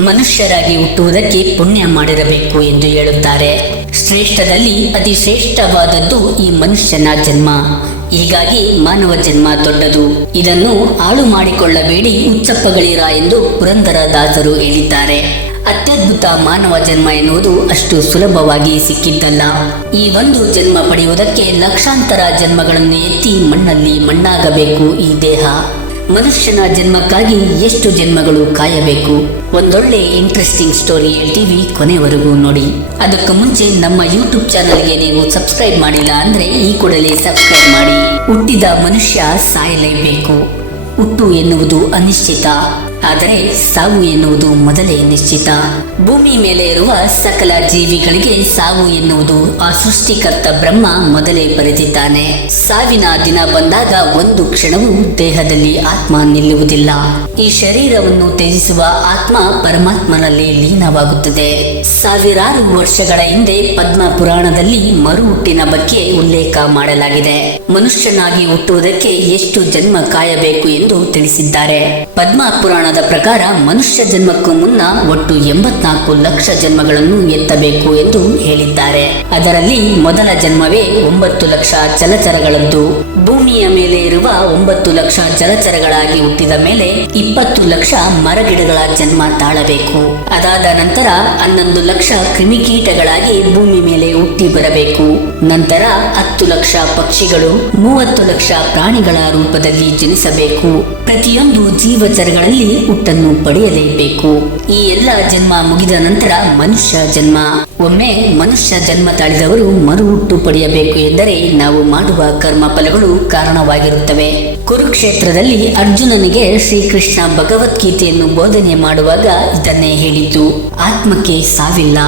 ಮನುಷ್ಯರಾಗಿ ಹುಟ್ಟುವುದಕ್ಕೆ ಪುಣ್ಯ ಮಾಡಿರಬೇಕು ಎಂದು ಹೇಳುತ್ತಾರೆ. ಶ್ರೇಷ್ಠದಲ್ಲಿ ಅತಿ ಶ್ರೇಷ್ಠವಾದದ್ದು ಈ ಮನುಷ್ಯನ ಜನ್ಮ. ಹೀಗಾಗಿ ಮಾನವ ಜನ್ಮ ದೊಡ್ಡದು. ಇದನ್ನು ಹಾಳು ಮಾಡಿಕೊಳ್ಳಬೇಡಿ ಉಚ್ಚಪ್ಪಗಳಿರ ಎಂದು ಪುರಂದರ ದಾಸರು ಹೇಳಿದ್ದಾರೆ. ಅತ್ಯದ್ಭುತ ಮಾನವ ಜನ್ಮ ಎನ್ನುವುದು ಅಷ್ಟು ಸುಲಭವಾಗಿ ಸಿಕ್ಕಿದ್ದಲ್ಲ. ಈ ಒಂದು ಜನ್ಮ ಪಡೆಯುವುದಕ್ಕೆ ಲಕ್ಷಾಂತರ ಜನ್ಮಗಳನ್ನು ಎತ್ತಿ ಮಣ್ಣಲ್ಲಿ ಮಣ್ಣಾಗಬೇಕು ಈ ದೇಹ. ಮನುಷ್ಯನ ಜನ್ಮಕ್ಕಾಗಿ ಎಷ್ಟು ಜನ್ಮಗಳು ಕಾಯಬೇಕು? ಒಂದೊಳ್ಳೆ ಇಂಟ್ರೆಸ್ಟಿಂಗ್ ಸ್ಟೋರಿ ಹೇಳ್ತೀವಿ ಕೊನೆವರೆಗೂ ನೋಡಿ. ಅದಕ್ಕೂ ಮುಂಚೆ ನಮ್ಮ ಯೂಟ್ಯೂಬ್ ಚಾನಲ್ಗೆ ನೀವು ಸಬ್ಸ್ಕ್ರೈಬ್ ಮಾಡಿಲ್ಲ ಅಂದ್ರೆ ಈ ಕೂಡಲೇ ಸಬ್ಸ್ಕ್ರೈಬ್ ಮಾಡಿ. ಹುಟ್ಟಿದ ಮನುಷ್ಯ ಸಾಯಲೇಬೇಕು. ಹುಟ್ಟು ಎನ್ನುವುದು ಅನಿಶ್ಚಿತ. ಆದರೆ ಸಾವು ಎನ್ನುವುದು ಮೊದಲೇ ನಿಶ್ಚಿತ. ಭೂಮಿ ಮೇಲೆ ಇರುವ ಸಕಲ ಜೀವಿಗಳಿಗೆ ಸಾವು ಎನ್ನುವುದು ಆ ಸೃಷ್ಟಿಕರ್ತ ಬ್ರಹ್ಮ ಮೊದಲೇ ಬರೆದಿದ್ದಾನೆ. ಸಾವಿನ ದಿನ ಬಂದಾಗ ಒಂದು ಕ್ಷಣವೂ ದೇಹದಲ್ಲಿ ಆತ್ಮ ನಿಲ್ಲುವುದಿಲ್ಲ. ಈ ಶರೀರವನ್ನು ತ್ಯಜಿಸುವ ಆತ್ಮ ಪರಮಾತ್ಮನಲ್ಲಿ ಲೀನವಾಗುತ್ತದೆ. ಸಾವಿರಾರು ವರ್ಷಗಳ ಹಿಂದೆ ಪದ್ಮ ಪುರಾಣದಲ್ಲಿ ಮರು ಹುಟ್ಟಿನ ಬಗ್ಗೆ ಉಲ್ಲೇಖ ಮಾಡಲಾಗಿದೆ. ಮನುಷ್ಯನಾಗಿ ಹುಟ್ಟುವುದಕ್ಕೆ ಎಷ್ಟು ಜನ್ಮ ಕಾಯಬೇಕು ಎಂದು ತಿಳಿಸಿದ್ದಾರೆ. ಪದ್ಮ ಪುರಾಣದ ಪ್ರಕಾರ ಮನುಷ್ಯ ಜನ್ಮಕ್ಕೂ ಮುನ್ನ ಒಟ್ಟು ಎಂಬತ್ನಾಲ್ಕು ಲಕ್ಷ ಜನ್ಮಗಳನ್ನು ಎತ್ತಬೇಕು ಎಂದು ಹೇಳಿದ್ದಾರೆ. ಅದರಲ್ಲಿ ಮೊದಲ ಜನ್ಮವೇ ಒಂಬತ್ತು ಲಕ್ಷ ಜಲಚರಗಳದ್ದು. ಭೂಮಿಯ ಮೇಲೆ ಇರುವ ಒಂಬತ್ತು ಲಕ್ಷ ಜಲಚರಗಳಾಗಿ ಹುಟ್ಟಿದ ಮೇಲೆ ಇಪ್ಪತ್ತು ಲಕ್ಷ ಮರಗಿಡಗಳ ಜನ್ಮ ತಾಳಬೇಕು. ಅದಾದ ನಂತರ ಹನ್ನೊಂದು ಲಕ್ಷ ಕ್ರಿಮಿಕೀಟಗಳಾಗಿ ಭೂಮಿ ಮೇಲೆ ಹುಟ್ಟಿ ಬರಬೇಕು. ನಂತರ ಹತ್ತು ಲಕ್ಷ ಪಕ್ಷಿಗಳು, ಮೂವತ್ತು ಲಕ್ಷ ಪ್ರಾಣಿಗಳ ರೂಪದಲ್ಲಿ ಜನಿಸಬೇಕು. ಪ್ರತಿಯೊಂದು ಜೀವಚರಗಳಲ್ಲಿ ಹುಟ್ಟನ್ನು ಪಡೆಯಲೇಬೇಕು. ಈ ಎಲ್ಲ ಜನ್ಮ ಮುಗಿದ ನಂತರ ಮನುಷ್ಯ ಜನ್ಮ. ಒಮ್ಮೆ ಮನುಷ್ಯ ಜನ್ಮ ತಾಳಿದವರು ಮರು ಹುಟ್ಟು ಪಡೆಯಬೇಕು ಎಂದರೆ ನಾವು ಮಾಡುವ ಕರ್ಮ ಫಲಗಳು ಕಾರಣವಾಗಿರುತ್ತವೆ. ಕುರುಕ್ಷೇತ್ರದಲ್ಲಿ ಅರ್ಜುನನಿಗೆ ಶ್ರೀಕೃಷ್ಣ ಭಗವದ್ಗೀತೆಯನ್ನು ಬೋಧನೆ ಮಾಡುವಾಗ ಇದನ್ನೇ ಹೇಳಿದ್ದು, ಆತ್ಮಕ್ಕೆ ಸಾವಿಲ್ಲ.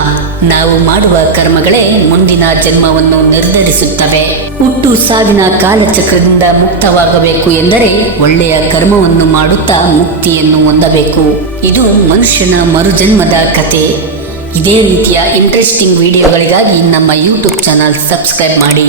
ನಾವು ಮಾಡುವ ಕರ್ಮಗಳೇ ಮುಂದಿನ ಜನ್ಮವನ್ನು ನಿರ್ಧರಿಸುತ್ತವೆ. ಹುಟ್ಟು ಸಾವಿನ ಕಾಲಚಕ್ರದಿಂದ ಮುಕ್ತವಾಗಬೇಕು ಎಂದರೆ ಒಳ್ಳೆಯ ಕರ್ಮವನ್ನು ಮಾಡುತ್ತಾ ಮುಕ್ತಿಯನ್ನು ಹೊಂದಬೇಕು. ಇದು ಮನುಷ್ಯನ ಮರುಜನ್ಮದ ಕತೆ. ಇದೇ ರೀತಿಯ ಇಂಟ್ರೆಸ್ಟಿಂಗ್ ವಿಡಿಯೋಗಳಿಗಾಗಿ ನಮ್ಮ ಯೂಟ್ಯೂಬ್ ಚಾನಲ್ ಸಬ್ಸ್ಕ್ರೈಬ್ ಮಾಡಿ.